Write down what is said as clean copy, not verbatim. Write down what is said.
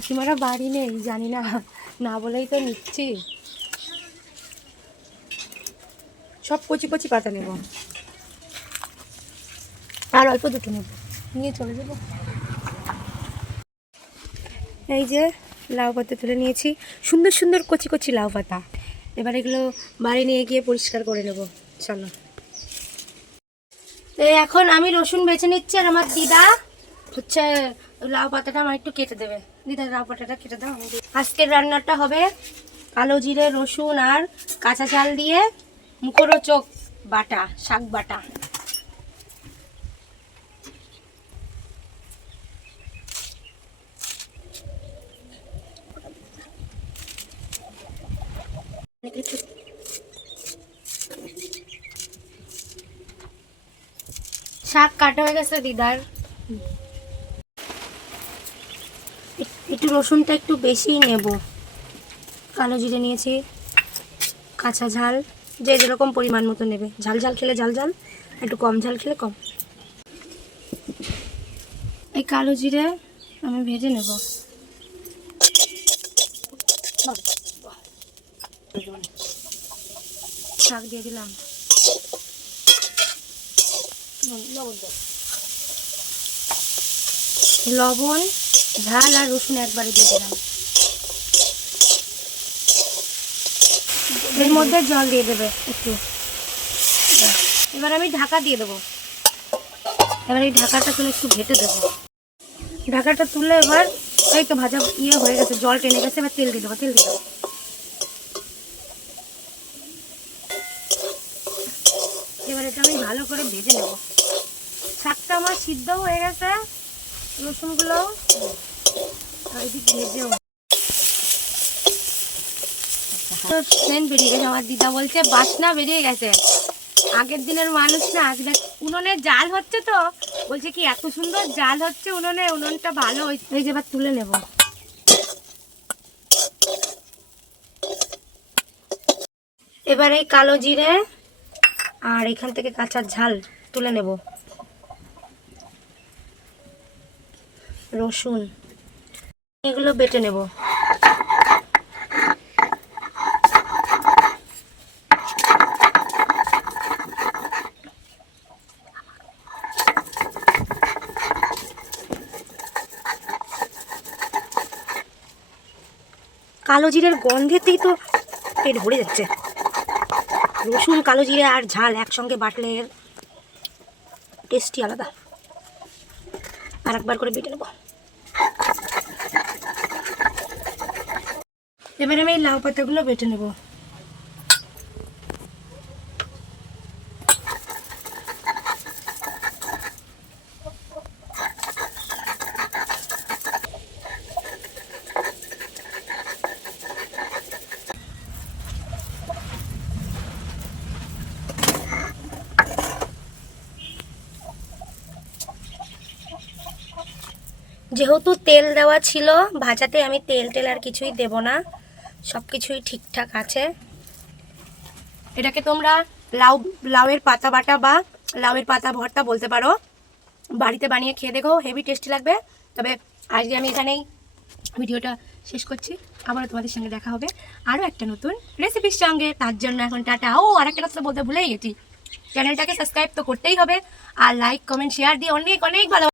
কাকিমারা বাড়ি নেই, জানি না, না বলেই তো নিচ্ছি। সব কচি কচি পাতা নেব, আর অল্প দুটো নেব, নিয়ে চলে যাব। এই যে লাউ পাতা তুলে নিয়েছি, সুন্দর সুন্দর কচি কচি লাউ পাতা। এবার এগুলো বাড়ি নিয়ে গিয়ে পরিষ্কার করে নেব। চলো, এখন আমি রসুন বেছে নিচ্ছি, আর আমার দিদা হচ্ছে লাউ পাতাটা আমার একটু কেটে দেবে। দিদা লাউ পাতাটা কেটে দাও। আজকের রান্নাটা হবে কালো জিরে, রসুন আর কাঁচা ঝাল দিয়ে মুখরোচক বাটা, শাক বাটা। শাক কাটা হয়ে গেছে দিদার। একটু রসুনটা একটু বেশি নেব। কালো জিরে নিয়েছি, কাঁচা ঝাল যে যেরকম পরিমাণ মতো নেবে। ঝাল ঝাল খেলে ঝাল ঝাল, একটু কম ঝাল খেলে কম। এই কালো জিরে আমি ভেজে নেব। শাক দিয়ে দিলাম, লবণ, ঝাল আর রসুন একবারে দিয়ে দিলাম। এর মধ্যে জল দিয়ে দেবে একটু। এবার আমি ঢাকা দিয়ে দেবো। এবার এই ঢাকাটা তুলে একটু ঘেটে দেবো। ঢাকাটা তুলে এবার এই তো ভাজা হয়ে গেছে, জল টেনে গেছে। এবার তেল দিয়ে দেবো, তেল দিয়ে দেবো। এবার এটা আমি ভালো করে ভেজে নেব। শাকটা আমার সিদ্ধ হয়ে গেছে, রসুনগুলো ভেজেও সেন্ট বেরিয়ে গেছে। আমার দিদা বলছে বাসনা বেরিয়ে গেছে। আগের দিনের মানুষ না, আজকে উনুনে জাল হচ্ছে, তো বলছে কি এত সুন্দর জাল হচ্ছে উনুনে, উনুনটা ভালো হয়েছে। এই যে এবার তুলে নেব। এবার এই কালো জিরে আর এখান থেকে কাঁচা ঝাল তুলে নেব। রসুন এগুলো বেটে নেব। কালো জিরের গন্ধেতেই তো পেট ভরে যাচ্ছে। রসুন, কালো জিরে আর ঝাল একসঙ্গে বাটলে টেস্টি আলাদা। আর একবার করে বেটে নেব। এবারে আমি লাউ পাতাগুলো বেটে নেব। যেহেতু তেল দেওয়া ছিল ভাজাতে, আমি তেল টেল আর কিছুই দেব না, সব কিছুই ঠিকঠাক আছে। এটাকে তোমরা লাউয়ের পাতা বাটা বা লাউয়ের পাতা ভর্তা বলতে পারো। বাড়িতে বানিয়ে খেয়ে দেখো, হেভি টেস্টি লাগবে। তবে আজকে আমি এখানেই ভিডিওটা শেষ করছি। আবারও তোমাদের সঙ্গে দেখা হবে আরও একটা নতুন রেসিপির সঙ্গে। তার জন্য এখন টাটা। ও আর একটা কথা বলতে ভুলেই গেছি, চ্যানেলটাকে সাবস্ক্রাইব তো করতেই হবে, আর লাইক কমেন্ট শেয়ার দিয়ে অনেক অনেক ভালো